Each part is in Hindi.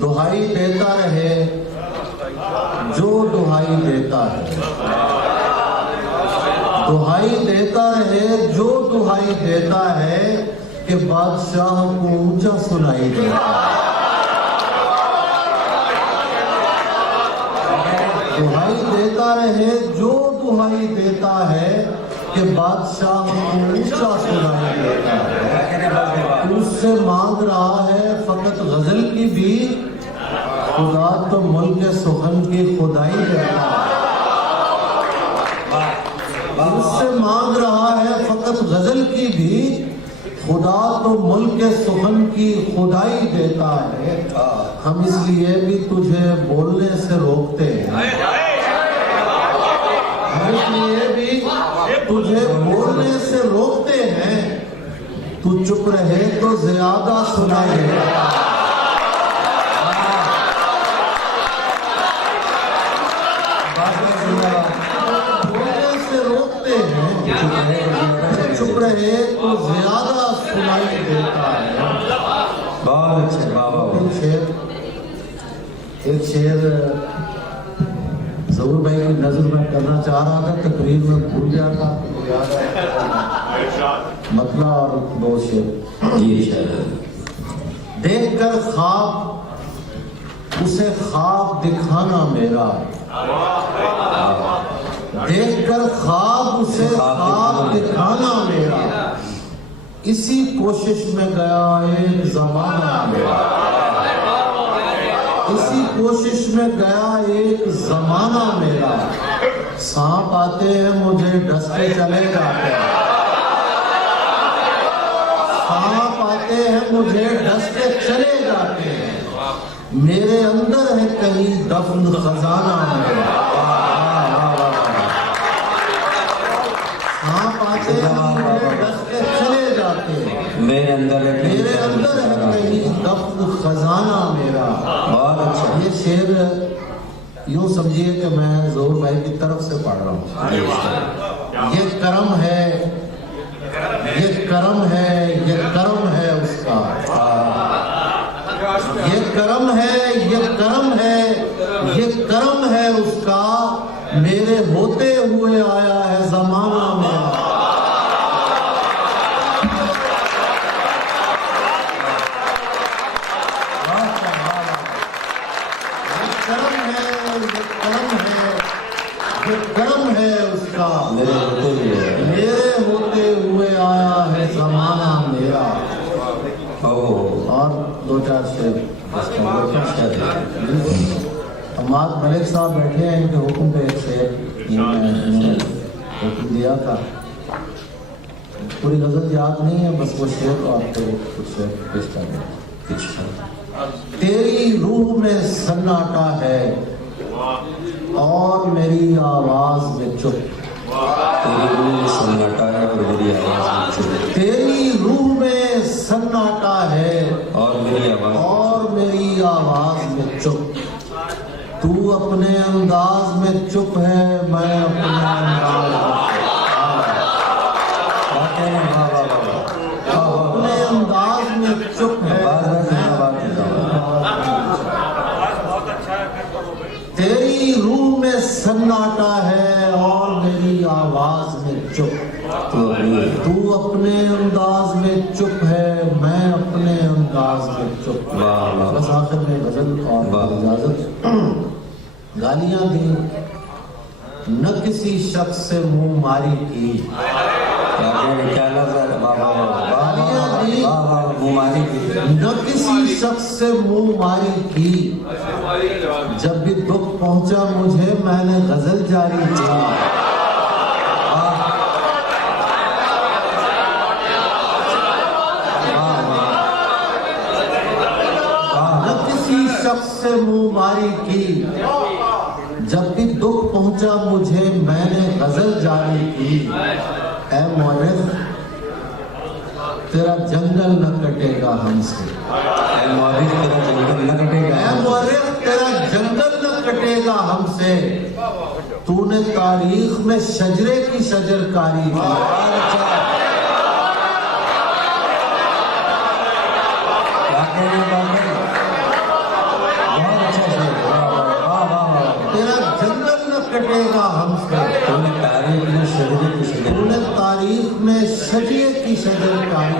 दुहाई देता रहे जो दुहाई देता है, दुहाई देता रहे जो दुहाई देता है कि बादशाह को ऊंचा सुनाई देता है। दुहाई देता रहे जो दुहाई देता है कि बादशाह को ऊंचा सुनाई देता है। उससे मांग रहा है फकत गजल की भी, खुदा तो मुल्क सुखन की खुदाई देता है। उससे मांग रहा है फकत गजल की भी, खुदा तो मुल्क सुखन की खुदाई देता है। हम इसलिए भी तुझे बोलने से रोकते हैं, हम इसलिए भी तुझे बोलने से रोकते हैं। तू चुप रहे तो ज्यादा सुनाई देगा। बोलने से रोकते हैं, चुप रहे तो ज्यादा सुनाई देता है। बहुत अच्छे बाबा। एक शेर जरूर भाई की नजर में करना चाह रहा था, तकरीर में भूल गया था, मतलब और दो शेर। देख कर ख्वाब उसे ख्वाब दिखाना मेरा, देख कर ख्वाब उसे ख्वाब दिखाना मेरा, इसी कोशिश में गया एक जमाना मेरा, इसी कोशिश में गया एक जमाना मेरा। सांप आते हैं मुझे डस के चले जाते हैं, सांप आते हैं मुझे डस के चले जाते हैं। मेरे अंदर है कहीं दफन खजाना मेरा। सांप आते हैं मुझे डस के चले जाते हैं, मेरे अंदर है कहीं दफन खजाना मेरा। बहुत अच्छा। ये शेर यूं समझिए कि मैं जोर भाई की तरफ से पढ़ रहा हूँ। ये करम है, ये करम है, ये करम है उसका, ये करम है, ये करम है, ये करम है उसका। मेरे होते हुए आया है जमाना मेरा। करम है उसका, मेरे होते हुए आया है जमाना मेरा। और दो चार शेर। अहमद मलिक साहब बैठे हैं, इनके हुक्म पे एक शेर हुक्म दिया था। पूरी गजल याद नहीं है, बस वो शेर तो आपको कुछ पेश कर दें। तेरी रूह में सन्नाटा है और मेरी आवाज में चुप, तेरी रूह में सन्नाटा है और मेरी आवाज में चुप, तेरी रूह में सन्नाटा है और मेरी आवाज में चुप। तू अपने अंदाज में चुप है, मैं अपने अंदाज अपने अंदाज में चुप है। तेरी रूह में सन्नाटा है और मेरी आवाज में चुप। तू अपने अंदाज में चुप है, मैं अपने अंदाज में चुप। बस आखिर में गजल और इजाजत। गालियां दी न किसी शख्स से मुंह मारी की, क्या लफ्ज़ है गालियां दी मुमारी की, न किसी शख्स से मुंह मारी की। जब भी दुख पहुंचा मुझे मैंने गजल जारी की। न किसी शख्स से मुंह मारी की, जब भी दुख पहुंचा मुझे मैंने गजल जारी की। ऐ मौलिक तेरा जंगल न कटेगा हमसे, ऐ मौलिक तेरा जंगल न कटेगा, ऐ मौलिक तेरा जंगल न कटेगा हमसे। तूने तारीख में शजरे की शजरकारी की। क्या कहना शजिए की शजर काई,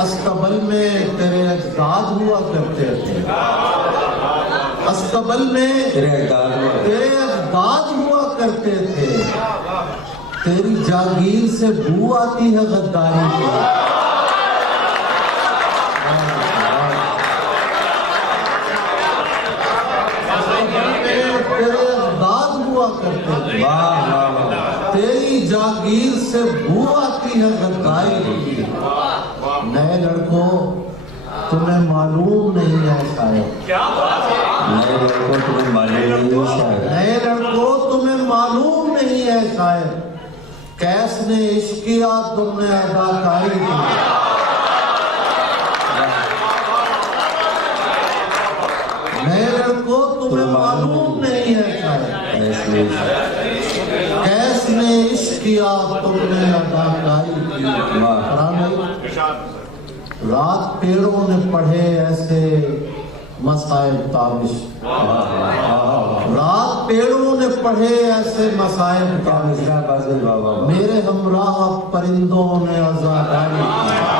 अस्तबल में तेरे अजदाद हुआ करते थे, अस्तबल में तेरे अजदाद हुआ करते थे। तेरी जागीर से बू आती है गद्दारी की, तेरे अजदाद हुआ करते थे। तेरी जागीर से बू आती है गद्दारी की। नए लड़कों तुम्हें मालूम नहीं है शायद, नए लड़कों तुम्हें मालूम नहीं है शायद, नए लड़कों तुम्हें मालूम नहीं है शायद, कैस ने इश्क किया तुमने अदाकारी की। नए लड़कों तुम्हें मालूम नहीं है शायद, कैस ने इश्क किया तुमने अदाकारी की। रात पेड़ों ने पढ़े ऐसे मसाइल ताबिश, रात पेड़ों ने पढ़े ऐसे मसाइल ताबिश, मेरे हमराह परिंदों ने अज़ादारी की।